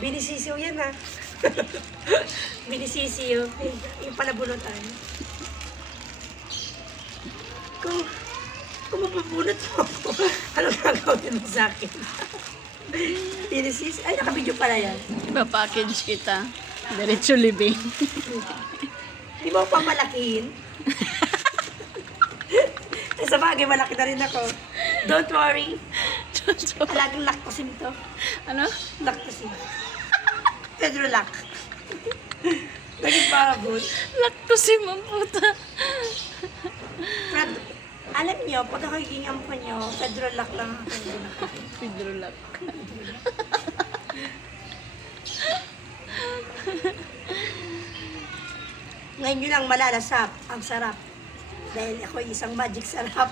Binisisiw yan ha. Binisisiw. Yung palabunutan. Kung mapabunot mo ako, anong gagawin mo sa akin? Binisisiw. Ay, nakabidyo pala yan. Ipa-package kita. Diretso living. Di ba ako papalakihin? Sa bagay, malaki na rin ako. Don't worry. Talagang lactosin to. Ano? Lactosin. Pedro Lac. Naging parabot. Lactosim ang puta. Brad, alam niyo, pag nakaging ampo niyo, Pedro Lac lang ako. Pedro Lac. Ngayon nyo lang malalasap. Ang sarap. Dahil ako isang magic sarap.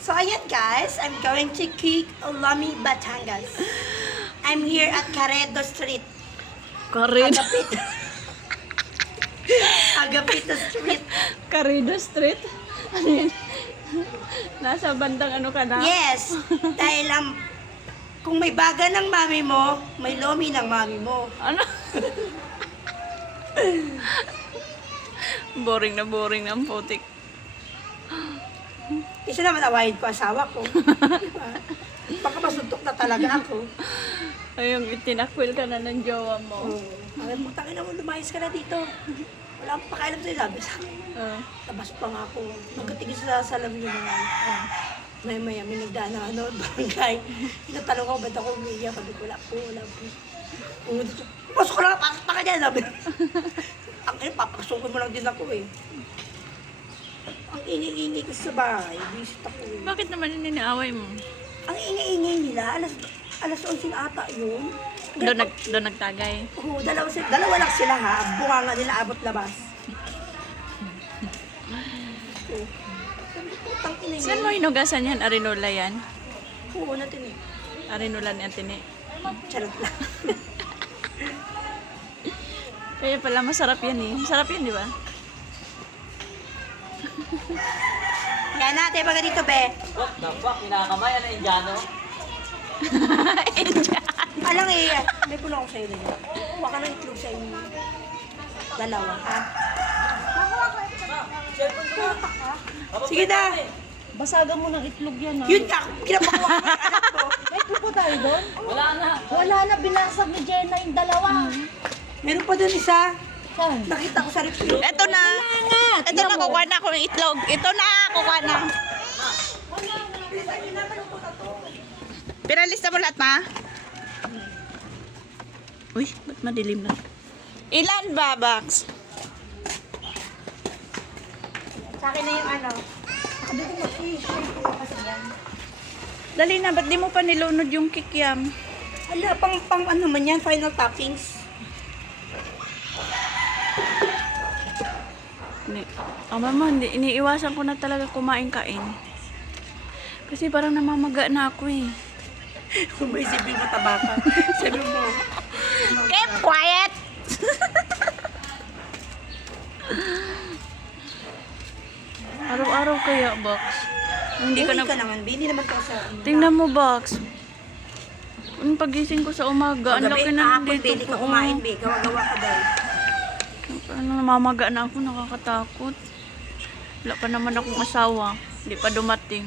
So, ayan guys. I'm going to cook Ulami Batangas. I'm here at Caredo Street. Corrido. Agapito. Agapito Street. Corrido Street? Ano yun? Nasa bandang ano ka na? Yes. Dahil kung may baga ng mami mo, may lomi ng mami mo. Ano? Boring na ang putik. Isa naman awahin ko asawa ko. Diba? Baka masuntok na talaga ako. Ayun, itinakwil ka na ng jowa mo. Oh. Ay, putangin na mo, lumayas ka na dito. Wala akong pakialam sa'yo, sabi sa akin. Labas pa nga ako. Nagkatigil sa salamin yung mga maya may nagdaan na barangay. Tinatanong ako, ba't ako umiiyak? Sabi ko, wala po. Pasok ko lang, pasok pa ka dyan. Sabi ang papasukin mo lang din ako eh. Ang ingay-ingay ko sa bahay, visit ako eh. Bakit naman iniaway mo? Ang ingay-ingay nila, alas 11 ata yun. Doon nagtagay. Oo, dalawa lang sila ha. Bunga nga nila abot labas. Saan mo hinugasan yan? Arinola yan? Oo, natin eh. Arinola ni Atine. Charot lang. Kaya pala masarap yan eh. Masarap yan, di ba? Yan natin, baga dito, be. What the fuck? Kinakamay na Indiano? Alang eh, may puno ako sa'yo nila. Huwag ka ng itlog sa inyo. Dalawa, ha? Sige na. Basagan mo ng itlog yan, ha? Yun ka, kinapakuha ko yung anak ko. May itlog po tayo doon? Wala na. Wala na, binasag ni Jenna yung dalawa. Meron pa dun isa. Saan? Nakita ko sa review. Ito na. Ito na, kukuha na ako ng itlog. Ito na, kukuha na. Piralista mo lahat, ma? Uy, ba't madilim na? Ilan ba, Bax? Sa akin na yung ano. Nakabili mo, kasi yan. Dali na, ba't di mo pa nilunod yung kikiam? Ala, pang ano man yan, final toppings. Mama, iniiwasan ko na talaga kumain-kain. Kasi parang namamaga na ako eh. Kung may isipin mo tabaka. Sabi mo, Keep quiet! Araw-araw kaya, Box? Hindi ka uwi na... ka naman, be. Hindi naman ka sa... Tingnan mo, Box. Yung pagising ko sa umaga, ang laki na kahapon, be, dito di ka ko. kumain, be. Gawa-gawa ka daw. Ano, namamaga na ako, nakakatakot. Wala pa naman akong asawa. Hindi pa dumating.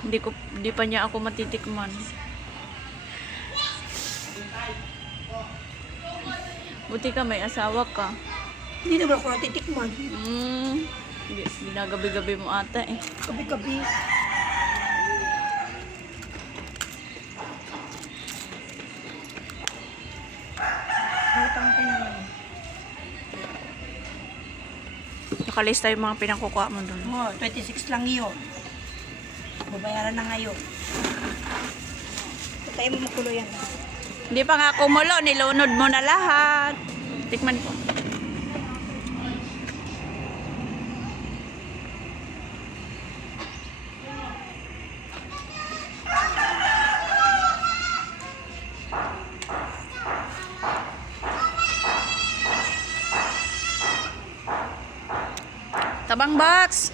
Hindi pa niya ako matitikman. Buti ka, may asawa ka. Hindi naman ako natitikman. Ginagabi-gabi mo ata eh. Gabi-gabi. Hutang ka naman. Nakalista yung mga pinangkukuha mo doon. Oh, 26 lang yun. Babayaran na ngayon. Tayo mo makulo yan. Hindi pa nga kumulo, nilunod mo na lahat. Tikman ko. Tabang Box!